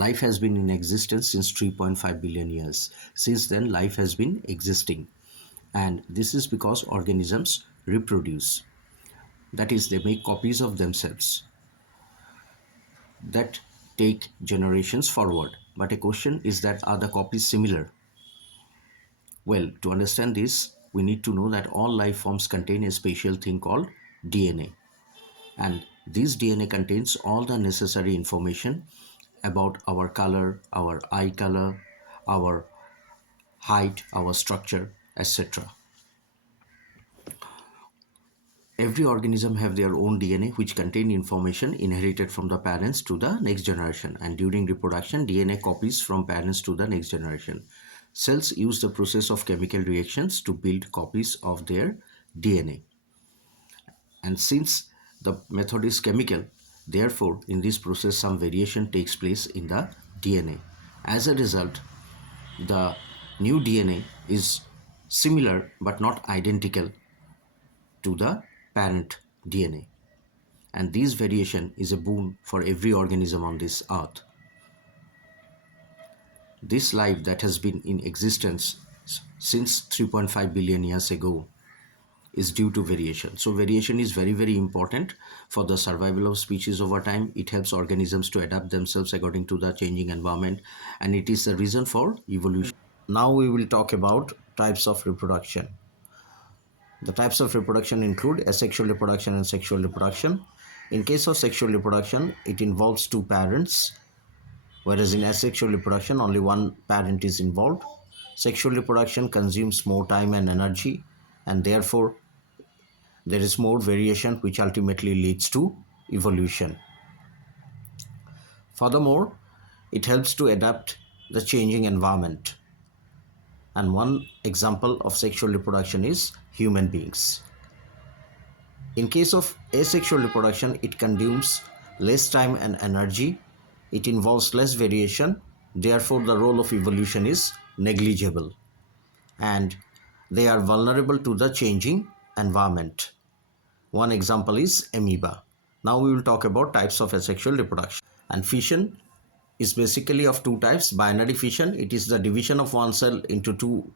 life has been in existence since 3.5 billion years. Since then, life has been existing. And this is because organisms reproduce. That is, they make copies of themselves that take generations forward. But a question is that, are the copies similar? Well, to understand this, we need to know that all life forms contain a special thing called DNA. And this DNA contains all the necessary information about our color, our eye color, our height, our structure, etc. Every organism have their own DNA which contain information inherited from the parents to the next generation, and during reproduction DNA copies from parents to the next generation. Cells use the process of chemical reactions to build copies of their DNA. And since the method is chemical, therefore in this process some variation takes place in the DNA. As a result, the new DNA is similar but not identical to the parent DNA. And this variation is a boon for every organism on this earth. This life that has been in existence since 3.5 billion years ago is due to variation. So variation is very, very important for the survival of species over time. It helps organisms to adapt themselves according to the changing environment, and it is the reason for evolution. Now we will talk about types of reproduction. The types of reproduction include asexual reproduction and sexual reproduction. In case of sexual reproduction, it involves two parents, whereas in asexual reproduction, only one parent is involved. Sexual reproduction consumes more time and energy, and therefore there is more variation, which ultimately leads to evolution. Furthermore, it helps to adapt the changing environment. And one example of sexual reproduction is human beings. In case of asexual reproduction, it consumes less time and energy. It involves less variation. Therefore, the role of evolution is negligible. And they are vulnerable to the changing environment. One example is amoeba. Now we will talk about types of asexual reproduction. And fission is basically of two types. Binary fission, it is the division of one cell into two,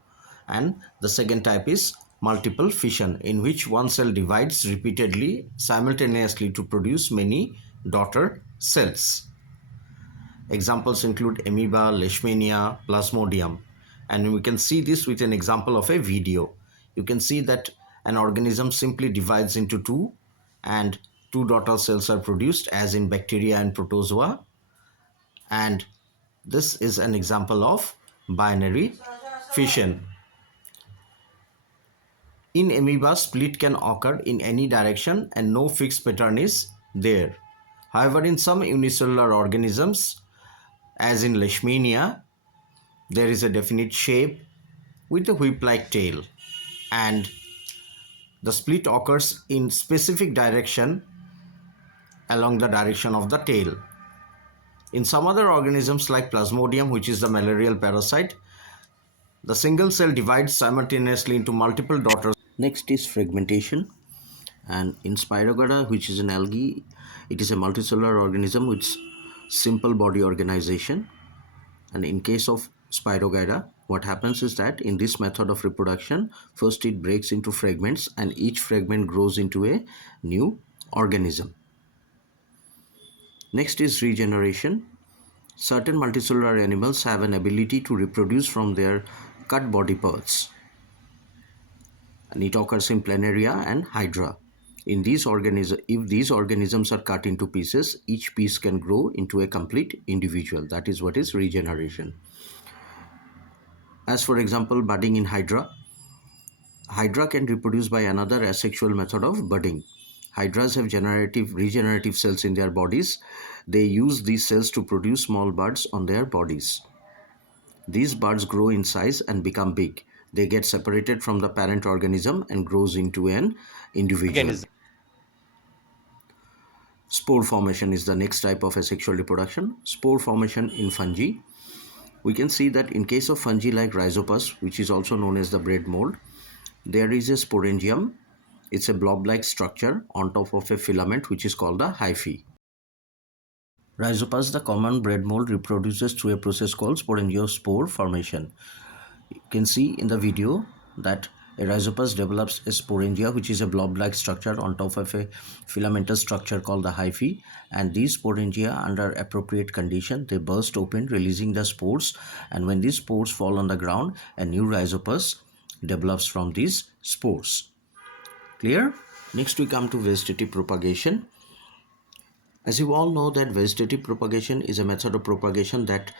and the second type is multiple fission, in which one cell divides repeatedly simultaneously to produce many daughter cells. Examples include amoeba, leishmania, plasmodium, and we can see this with an example of a video. You can see that an organism simply divides into two and two daughter cells are produced, as in bacteria and protozoa. And this is an example of binary fission. In amoeba, split can occur in any direction and no fixed pattern is there. However, in some unicellular organisms, as in Leishmania, there is a definite shape with a whip-like tail, and the split occurs in specific direction along the direction of the tail. In some other organisms like Plasmodium, which is the malarial parasite, the single cell divides simultaneously into multiple daughters. Next is fragmentation. And in Spirogyra, which is an algae, it is a multicellular organism with simple body organization. And in case of Spirogyra, what happens is that in this method of reproduction, first it breaks into fragments and each fragment grows into a new organism. Next is regeneration. Certain multicellular animals have an ability to reproduce from their cut body parts, and it occurs in Planaria and Hydra. In these organisms, if these organisms are cut into pieces, each piece can grow into a complete individual. That is what is regeneration. As for example, budding in Hydra. Hydra can reproduce by another asexual method of budding. Hydras have regenerative cells in their bodies. They use these cells to produce small buds on their bodies. These buds grow in size and become big. They get separated from the parent organism and grows into an individual. Spore formation is the next type of asexual reproduction. Spore formation in fungi. We can see that in case of fungi like Rhizopus, which is also known as the bread mold, there is a sporangium. It's a blob-like structure on top of a filament which is called the hyphae. Rhizopas, the common bread mold, reproduces through a process called sporangiosspore formation. You can see in the video that a rhizopus develops a sporangia, which is a blob-like structure on top of a filamentous structure called the hyphae, and these sporangia, under appropriate condition, they burst open, releasing the spores, and when these spores fall on the ground, a new rhizopus develops from these spores. Clear? Next we come to vegetative propagation. As you all know that vegetative propagation is a method of propagation that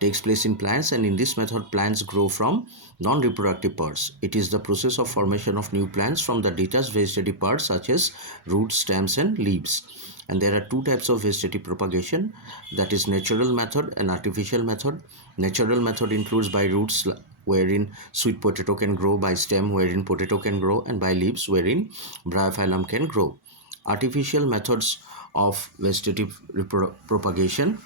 takes place in plants, and in this method plants grow from non-reproductive parts. It is the process of formation of new plants from the detached vegetative parts such as roots, stems and leaves. And there are two types of vegetative propagation, that is natural method and artificial method. Natural method includes by roots, wherein sweet potato can grow, by stem wherein potato can grow, and by leaves wherein bryophyllum can grow. Artificial methods of vegetative propagation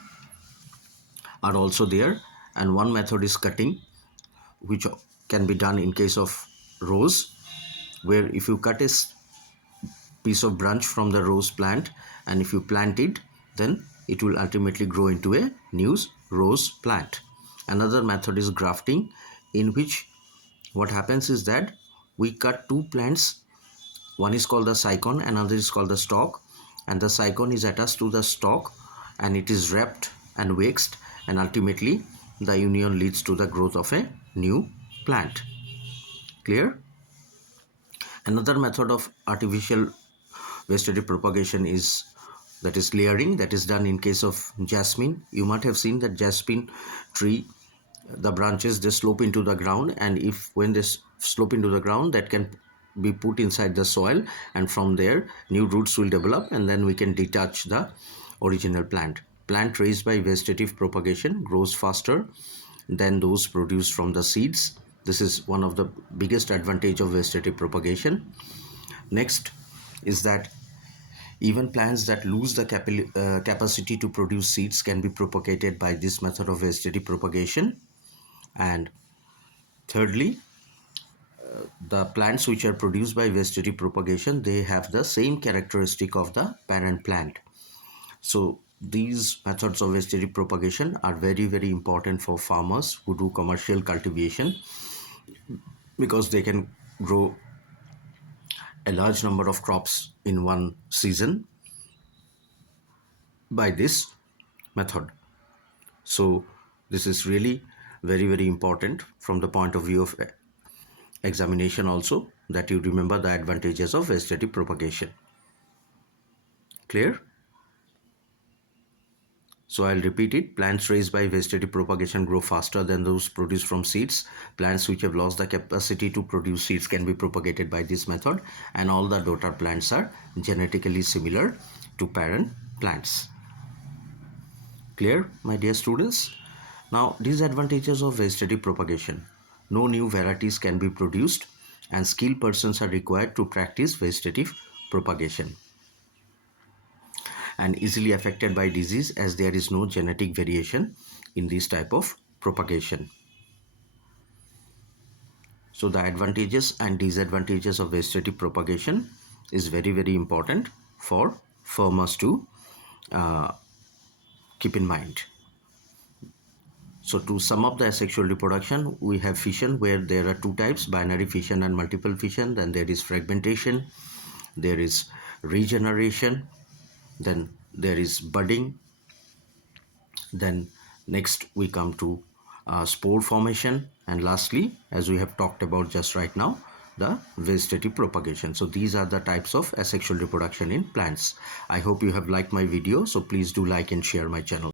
are also there, and one method is cutting, which can be done in case of rose, where if you cut a piece of branch from the rose plant and if you plant it, then it will ultimately grow into a new rose plant. Another method is grafting, in which what happens is that we cut two plants. One is called the cycon, another is called the stalk, and the cycon is attached to the stalk and it is wrapped and waxed, and ultimately the union leads to the growth of a new plant. Clear? Another method of artificial vegetative propagation is layering, that is done in case of jasmine. You might have seen that jasmine tree, the branches, they slope into the ground, and if when they slope into the ground, that can be put inside the soil, and from there new roots will develop, and then we can detach the original plant. Plant raised by vegetative propagation grows faster than those produced from the seeds. This is one of the biggest advantage of vegetative propagation. Next is that even plants that lose the capacity to produce seeds can be propagated by this method of vegetative propagation. And thirdly, the plants which are produced by vegetative propagation, they have the same characteristic of the parent plant. So these methods of vegetative propagation are very, very important for farmers who do commercial cultivation, because they can grow a large number of crops in one season by this method. So this is really very, very important from the point of view of examination also, that you remember the advantages of vegetative propagation. Clear? So I'll repeat it. Plants raised by vegetative propagation grow faster than those produced from seeds. Plants which have lost the capacity to produce seeds can be propagated by this method, and all the daughter plants are genetically similar to parent plants. Clear, my dear students? Now, disadvantages of vegetative propagation. No new varieties can be produced, and skilled persons are required to practice vegetative propagation, and easily affected by disease, as there is no genetic variation in this type of propagation. So the advantages and disadvantages of vegetative propagation is very, very important for farmers to keep in mind. So to sum up the asexual reproduction, we have fission, where there are two types, binary fission and multiple fission. Then there is fragmentation, there is regeneration, then there is budding. Then next we come to spore formation, and lastly, as we have talked about just right now, the vegetative propagation. So these are the types of asexual reproduction in plants. I hope you have liked my video, so please do like and share my channel.